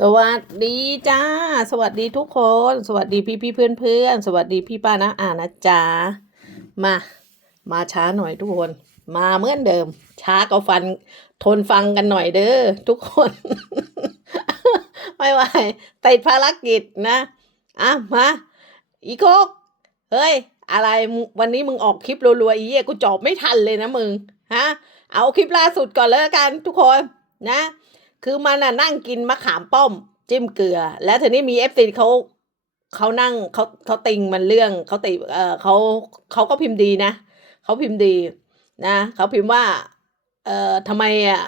สวัสดีจ้า สวัสดีทุกคน สวัสดีพี่พี่เพื่อนเพื่อนสวัสดีพี่ป้านะอ่านะจ๊ะมา มาช้าหน่อยทุกคน มาเหมือนเดิม ช้าก็ฟัน ทนฟังกันหน่อยเด้อทุกคน ไม่ไหวติดภารกิจนะอะมาอีโคกเฮ้ย อะไรวันนี้มึงออกคลิปรัวๆอีเหี้ยกูจอบไม่ทันเลยนะมึงฮะเอาคลิปล่าสุดก่อนเลยกันทุกคนนะ คือมันน่ะนั่งกินมะขามป้อม จิ้มเกลือ แล้วทีนี้มีเอฟซีเขาเขานั่งเขาเขาติงมันเรื่องเขาติเออเขาเขาก็พิมพ์ดีนะเขาพิมพ์ดีนะเขาพิมพ์ว่า เอ่อทำไมอะ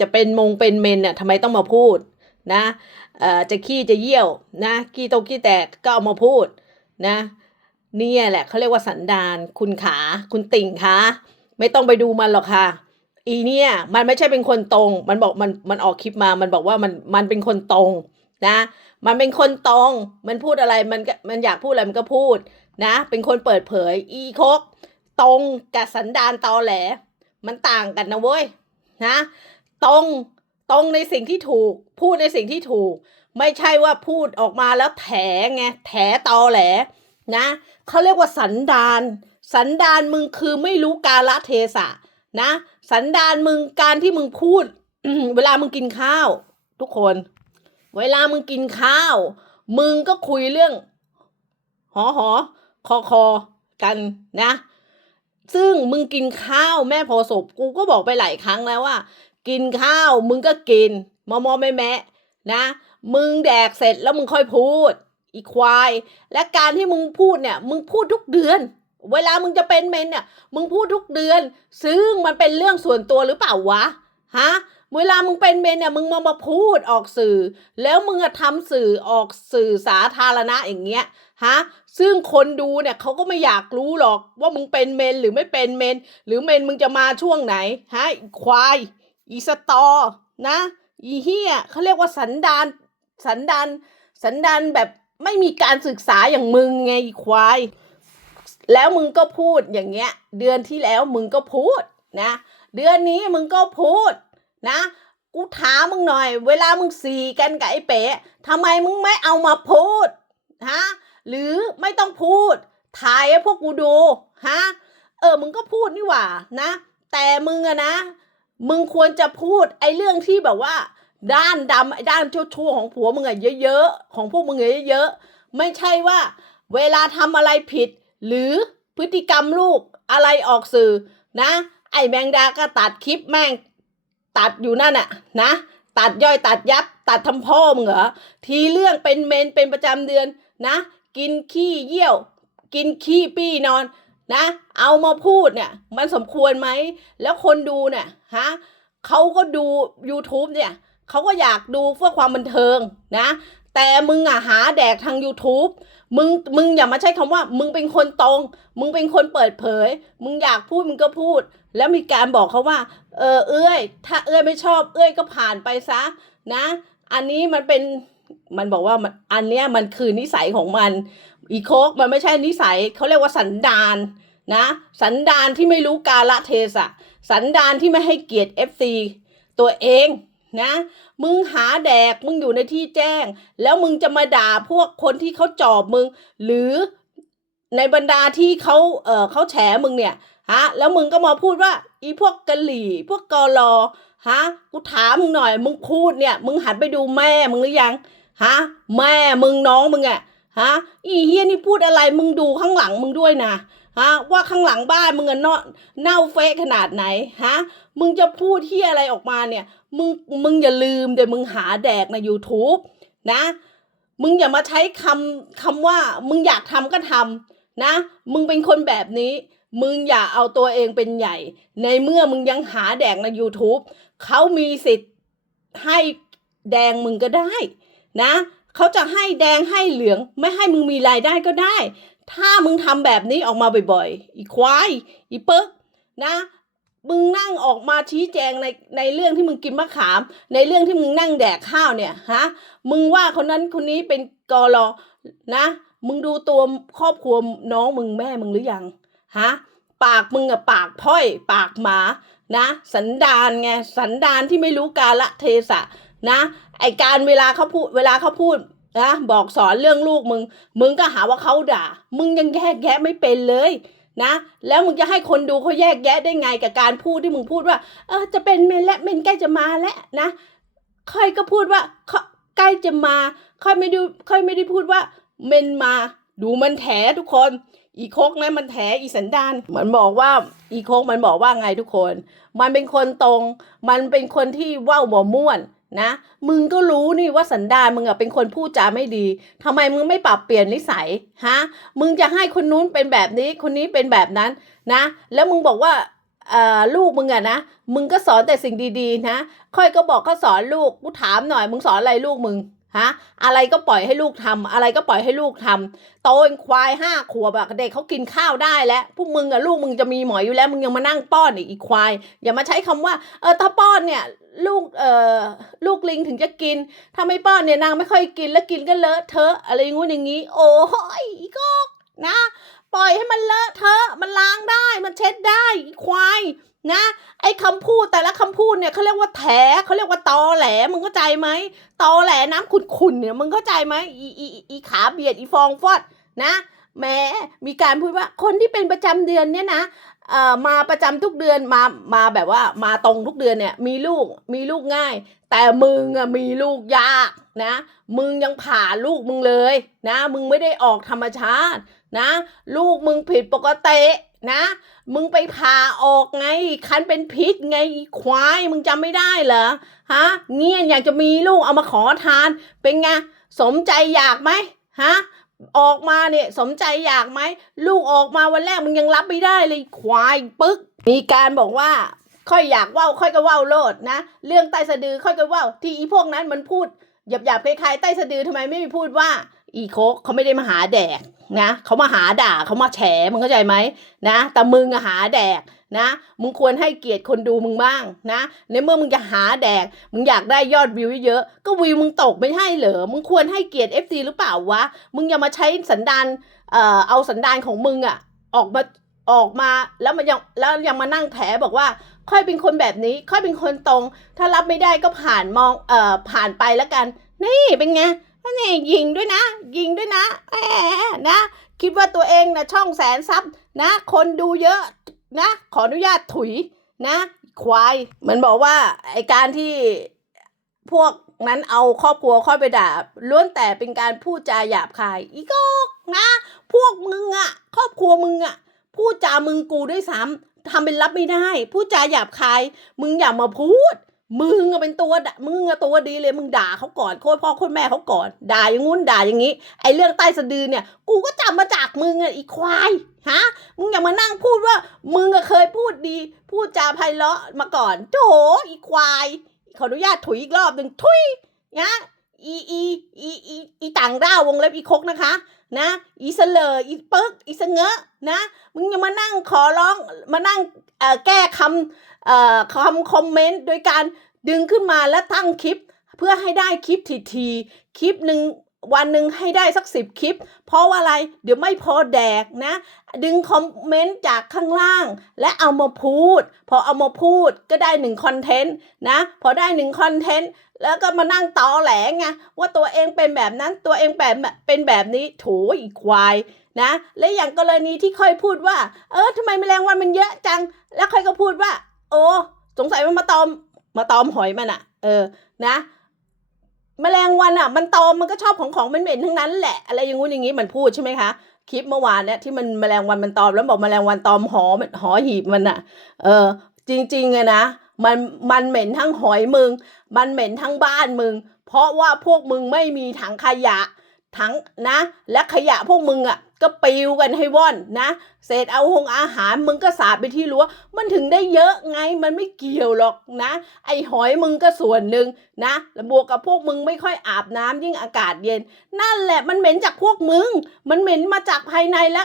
จะเป็นมงเป็นเมนอะทำไมต้องมาพูดนะเอ่อจะขี้จะเยี่ยวนะขี้ตกขี้แตกก็เอามาพูดนะเนี่ยแหละเขาเรียกว่าสันดานคุณขาคุณติ่งคะไม่ต้องไปดูมันหรอกค่ะ อีเนี่ย มันไม่ใช่เป็นคนตรง มันบอกมันมันออกคลิปมา มันบอกว่ามันมันเป็นคนตรงนะ มันเป็นคนตรง มันพูดอะไรมันก็มันอยากพูดอะไรมันก็พูดนะ เป็นคนเปิดเผย อีโคกตรงกับสันดานตอแหล มันต่างกันนะเว้ยนะตรงตรงในสิ่งที่ถูก พูดในสิ่งที่ถูก ไม่ใช่ว่าพูดออกมาแล้วแถไงแถตอแหลนะเขาเรียกว่าสันดาน สันดานมึงคือไม่รู้กาลเทศะ นะ สันดานมึงการที่มึงพูด เวลามึงกินข้าว ทุกคน เวลามึงกินข้าว มึงก็คุยเรื่อง หอหอคอคอกันนะ ซึ่งมึงกินข้าวแม่พอศพกูก็บอกไปหลายครั้งแล้วว่า กินข้าวมึงก็กิน มอมอแม่แม่นะ มึงแดกเสร็จแล้วมึงค่อยพูด อีควาย และการที่มึงพูดเนี่ย มึงพูดทุกเดือน เวลามึงจะเป็นเมนเนี่ยมึงพูดทุกเดือน ซึ่งมันเป็นเรื่องส่วนตัวหรือเปล่าวะฮะเวลามึงเป็นเมนเนี่ยมึงมามาพูดออกสื่อ แล้วมึงอะทำสื่อออกสื่อสาธารณะอย่างเงี้ยฮะซึ่งคนดูเนี่ยเขาก็ไม่อยากรู้หรอกว่ามึงเป็นเมนหรือไม่เป็นเมน หรือเมนมึงจะมาช่วงไหนฮะควาย อีสตอนะ อีเฮียเขาเรียกว่าสันดานสันดานสันดานแบบไม่มีการศึกษาอย่างมึงไงควาย แล้วมึงก็พูดอย่างเงี้ย เดือนที่แล้วมึงก็พูดนะ เดือนนี้มึงก็พูดนะกูถามมึงหน่อย เวลามึงสีกันกับไอ้เป๋ทำไมมึงไม่เอามาพูดฮะหรือไม่ต้องพูด ถ่ายให้พวกกูดูฮะเออมึงก็พูดนี่หว่านะ แต่มึงอะนะ มึงควรจะพูดไอ้เรื่องที่แบบว่า ด้านดำไอ้ด้านชั่วๆของผัวมึงอะเยอะๆของพวกมึงเยอะๆไม่ใช่ว่า เวลาทำอะไรผิด หรือพฤติกรรมลูกอะไรออกสื่อนะ ไอแมงดาก็ตัดคลิปแม่ง ตัดอยู่นั่นน่ะนะ ตัดย่อยตัดยับ ตัดทำพ่อมึงเหรอทีเรื่องเป็นเมนเป็นประจำเดือนนะ กินขี้เยี่ยว กินขี้ปี้นอนนะ เอามาพูดเนี่ย มันสมควรไหม แล้วคนดูเนี่ยฮะเขาก็ดู YouTube เนี่ยเขาก็อยากดูเพื่อความบันเทิงนะ แต่มึงอะหาแดกทาง YouTube มึงมึงอย่ามาใช้คำว่า มึงเป็นคนตรง มึงเป็นคนเปิดเผย มึงอยากพูดมึงก็พูด แล้วมีการบอกเขาว่า เออเอ้ย ถ้าเอ้ยไม่ชอบ เอ้ยก็ผ่านไปซะ นะ อันนี้มันเป็นมันบอกว่ามันอันเนี้ยมันคือนิสัยของมัน อีโคกมันไม่ใช่นิสัยเขาเรียกว่าสันดานนะ สันดานที่ไม่รู้กาละเทศะสันดานที่ไม่ให้เกียรติ FC ตัวเอง นะ มึงหาแดกมึงอยู่ในที่แจ้ง แล้วมึงจะมาด่าพวกคนที่เขาจอบมึง หรือในบรรดาที่เขาเออเขาแฉมึงเนี่ยฮะแล้วมึงก็มาพูดว่า อีพวกกะหลี่ พวกกอลอฮะกูถามมึงหน่อย มึงพูดเนี่ย มึงหันไปดูแม่มึงหรือยังฮะแม่มึงน้องมึงอะฮะอีเฮียนี่พูดอะไรมึงดูข้างหลังมึงด้วยนะ ฮะว่าข้างหลังบ้านมึงอะเนาะเน่าเฟะขนาดไหนฮะมึงจะพูดที่อะไรออกมาเนี่ย มึงมึงอย่าลืมเดี๋ยวมึงหาแดกใน YouTube นะ มึงอย่ามาใช้คำคำว่า มึงอยากทำก็ทำนะ มึงเป็นคนแบบนี้ มึงอย่าเอาตัวเองเป็นใหญ่ ในเมื่อมึงยังหาแดกใน YouTube เขามีสิทธิ์ให้แดงมึงก็ได้นะเขาจะให้แดงให้เหลืองไม่ให้มึงมีรายได้ก็ได้ ถ้ามึงทำแบบนี้ออกมาบ่อยๆ อีควาย อีเปิ๊กนะ มึงนั่งออกมาชี้แจงในในเรื่องที่มึงกินมะขาม ในเรื่องที่มึงนั่งแดกข้าวเนี่ยฮะ มึงว่าคนนั้นคนนี้เป็นกอรอนะ มึงดูตัวครอบครัวน้องมึงแม่มึงหรือยังฮะ ปากมึงอะปากพ้อย ปากหมานะ สันดานไงสันดานที่ไม่รู้กาละเทศะนะ ไอการเวลาเขาพูดเวลาเขาพูด นะบอกสอนเรื่องลูกมึง มึงก็หาว่าเขาด่า มึงยังแยกแยะไม่เป็นเลยนะ แล้วมึงจะให้คนดูเขาแยกแยะได้ไงกับการพูดที่มึงพูดว่า เออจะเป็นเมนและเมนใกล้จะมาแล้วนะค่อยก็พูดว่าเขาใกล้จะมา ค่อยไม่ดูค่อยไม่ได้พูดว่าเมนมา ดูมันแถทุกคน อีโคกนะมันแถอีสันดานมันบอกว่าอีโคกมันบอกว่าไงทุกคน มันเป็นคนตรง มันเป็นคนที่ว่าวบ่ม่วน นะ มึงก็รู้นี่ว่าสันดานมึงอะเป็นคนพูดจาไม่ดีทำไมมึงไม่ปรับเปลี่ยนนิสัยฮะ มึงจะให้คนนู้นเป็นแบบนี้ คนนี้เป็นแบบนั้นนะ แล้วมึงบอกว่าลูกมึงอะนะ มึงก็สอนแต่สิ่งดีๆนะ ค่อยก็บอกก็สอนลูก กูถามหน่อย มึงสอนอะไรลูกมึง ฮะอะไรก็ปล่อยให้ลูกทำอะไรก็ปล่อยให้ลูกทำโตเป็นควายห้าขวบอะเด็กเขากินข้าวได้แล้วพวกมึงอะลูกมึงจะมีหมอยอยู่แล้ว มึงยังมานั่งป้อนอีกอีควาย อย่ามาใช้คำว่าเออถ้าป้อนเนี่ยลูกเอ่อลูกลิงถึงจะกิน ถ้าไม่ป้อนเนี่ยนางไม่ค่อยกินแล้วกินก็เลอะเทอะอะไรงู้นอย่างงี้ โอ้ยอีกอกนะ ปล่อยให้มันเลอะเทอะมันล้างได้มันเช็ดได้ควาย นะไอ้คำพูดแต่ละคำพูดเนี่ยเขาเรียกว่าแถเขาเรียกว่าตอแหลมึงเข้าใจไหมตอแหลน้ำขุ่นๆเนี่ยมึงเข้าใจไหมอีอีอีขาเบียดอีฟองฟอดนะแม้มีการพูดว่าคนที่เป็นประจำเดือนเนี่ยนะเอ่อมาประจำทุกเดือนมามาแบบว่ามาตรงทุกเดือนเนี่ยมีลูกมีลูกง่าย แต่มึงอะมีลูกยากนะ มึงยังผ่าลูกมึงเลยนะ มึงไม่ได้ออกธรรมชาตินะ ลูกมึงผิดปกติ นะ มึงไปผ่าออกไง คันเป็นพิษไงควายมึงจำไม่ได้เหรอฮะเงี้ยอยากจะมีลูกเอามาขอทาน เป็นไงสมใจอยากไหมฮะออกมาเนี่ยสมใจอยากไหมลูกออกมาวันแรกมึงยังรับไม่ได้เลยควายปึ๊ก มีการบอกว่า ค่อยอยากว่าวค่อยก็ว่าวโลดนะ เรื่องใต้สะดือค่อยก็ว่าวที่อีพวกนั้นมันพูดหยาบๆคล้ายๆใต้สะดือทำไมไม่มีพูดว่า อีโคเขาไม่ได้มาหาแดกนะเขามาหาด่าเขามาแฉมึงเข้าใจไหมนะ แต่มึงหาแดกนะ มึงควรให้เกียรติคนดูมึงบ้างนะในเมื่อมึงจะหาแดก มึงอยากได้ยอดวิวเยอะๆก็วิวมึงตกไม่ใช่เหรอมึงควรให้เกียรติ FC หรือเปล่าวะมึงอย่ามาใช้สันดานเอ่อเอาสันดานของมึงอะออกมาออกมาแล้วมันยังแล้วยังมานั่งแถบอกว่า ค่อยเป็นคนแบบนี้ ค่อยเป็นคนตรง ถ้ารับไม่ได้ก็ผ่านมองเอ่อผ่านไปแล้วกัน นี่เป็นไง นี่ยิงด้วยนะ ยิงด้วยนะแหมนะ คิดว่าตัวเองนะช่องแสนซับนะ คนดูเยอะนะ ขออนุญาตถุยนะ ควาย มันบอกว่าไอการที่พวกนั้นเอาครอบครัวค่อยไปด่าล้วนแต่เป็นการพูดจาหยาบคาย อีกอกนะ พวกมึงอะครอบครัวมึงอะพูดจามึงกูด้วยซ้ำทำเป็นรับไม่ได้ พูดจาหยาบคาย มึงอย่ามาพูด มึงอะเป็นตัวมึงอะตัวดีเลยมึงด่าเขาก่อนโคตรพ่อโคตรแม่เขาก่อน ด่าอย่างงู้นด่าอย่างนี้ ไอเรื่องใต้สะดือเนี่ย กูก็จำมาจากมึงอะอีควายฮะมึงอย่ามานั่งพูดว่า มึงอะเคยพูดดี พูดจาไพเราะมาก่อนโถอีควายขออนุญาตถุยอีกรอบหนึ่งถุยนะ อีอีอีอีอีต่างด้าววงเล็บอีคกนะคะ นะ อีเสลออีเปิ๊กอีเสงะนะมึงยังมานั่งขอร้องมานั่งแก้คำเอ่อคำคอมเมนต์โดยการดึงขึ้นมาและตั้งคลิป เพื่อให้ได้คลิปทีทีคลิปหนึ่ง วันหนึ่งให้ได้สักสิบคลิป เพราะว่าอะไรเดี๋ยวไม่พอแดกนะ ดึงคอมเมนต์จากข้างล่าง และเอามาพูด พอเอามาพูดก็ได้หนึ่งคอนเทนต์นะ พอได้หนึ่งคอนเทนต์แล้วก็มานั่งตอแหลไงว่าตัวเองเป็นแบบนั้นตัวเองแบบเป็นแบบนี้โถอีควายนะ และอย่างกรณีที่ค่อยพูดว่า เออทำไมแมลงวันมันเยอะจัง แล้วค่อยก็พูดว่า โอ้สงสัยมันมาตอมมาตอมหอยมันอะเออนะ แมลงวันอะ มันตอมมันก็ชอบของของเหม็นๆทั้งนั้นแหละอะไรอย่างงู้นอย่างงี้มันพูดใช่ไหมคะคลิปเมื่อวานเนี่ยที่มันแมลงวันมันตอมแล้วบอกแมลงวันตอมหอมหอหีบมันอะ เออ จริงๆไงนะมันมันเหม็นทั้งหอยมึง มันเหม็นทั้งบ้านมึง เพราะว่าพวกมึงไม่มีถังขยะถังนะ และขยะพวกมึงอะ ก็ปิวกันให้ว่อนนะ เศษเอาหงอาหารมึงก็สาดไปที่รั้วมันถึงได้เยอะไงมันไม่เกี่ยวหรอกนะ ไอหอยมึงก็ส่วนหนึ่งนะแล้วบวกกับพวกมึงไม่ค่อยอาบน้ำยิ่งอากาศเย็น นั่นแหละมันเหม็นจากพวกมึง มันเหม็นมาจากภายในและ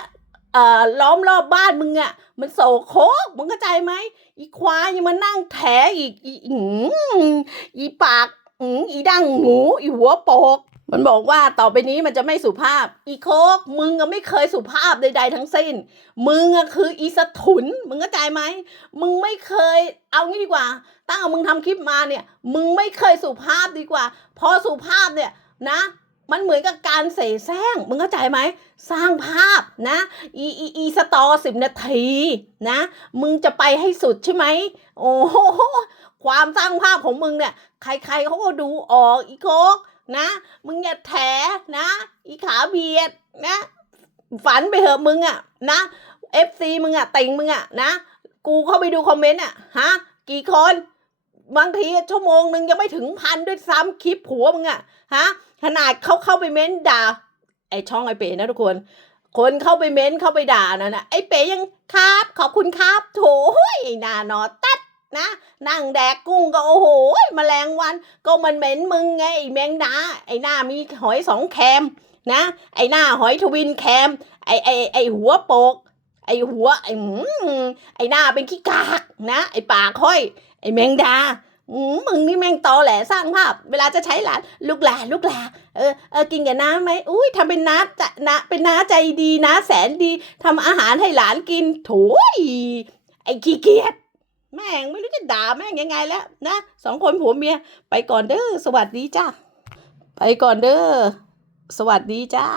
เอ่อล้อมรอบบ้านมึงอะ่ะ มันโสโครกมึงเข้าใจไหมอีควายยังมานั่งแถอีกอีอีหืออีปากอืออีดังหมูอีหัวโปก มันบอกว่าต่อไปนี้มันจะไม่สุภาพ อีโคกมึงก็ไม่เคยสุภาพใด ๆ ทั้งสิ้น มึงอะคืออีสถุน มึงเข้าใจไหม มึงไม่เคยเอางี้ดีกว่า ตั้งแต่มึงทำคลิปมาเนี่ย มึงไม่เคยสุภาพดีกว่า พอสุภาพเนี่ยนะ มันเหมือนกับการเสแสร้ง มึงเข้าใจไหม สร้างภาพนะ อีอีอีสตอสิบนาทีนะ มึงจะไปให้สุดใช่ไหม โอ้โห ความสร้างภาพของมึงเนี่ย ใครๆเขาก็ดูออกอีโคก นะ มึงอย่าแถนะ อีขาเบียดนะ ฝันไปเหอะมึงอะนะเอฟซีมึงอะเติงมึงอะนะกูเข้าไปดูคอมเมนต์อะฮะ กี่คนบางทีชั่วโมงหนึ่งยังไม่ถึงพันด้วยซ้ำคลิปผัวมึงอะฮะขนาดเขาเข้าไปเม้นด่า ไอช่องไอเป๋นะทุกคน คนเข้าไปเม้นเข้าไปด่านั่นนะไอเป๋ยังครับ ขอบคุณครับ โถยไอหนานอตัด นะ นั่งแดกกุ้งก็โอ้โหแมลงวันก็มันเหม็นมึงไงไอ้แมงดาไอ้หน้ามีหอยสองแคมนะ ไอ้หน้าหอยทวินแคม ไอ้ไอ้ไอ้หัวโปก ไอ้หัวไอ้หืมไอ้หน้าเป็นขี้กากนะ ไอ้ปากห้อย ไอ้แมงดาอืมมึงนี่แม่งตอแหลสร้างภาพ เวลาจะใช้หลานลูกหลานลูกหลานเออเออกินกับน้ำไหมอุ้ยทำเป็นน้าจะนะเป็นน้าใจดีนะแสนดีทำอาหารให้หลานกินโถยไอ้ขี้เกียจ แม่งไม่รู้จะด่าแม่งยังไงแล้วนะสองคนผัวเมีย ไปก่อนเด้อสวัสดีจ้าไปก่อนเด้อสวัสดีจ้า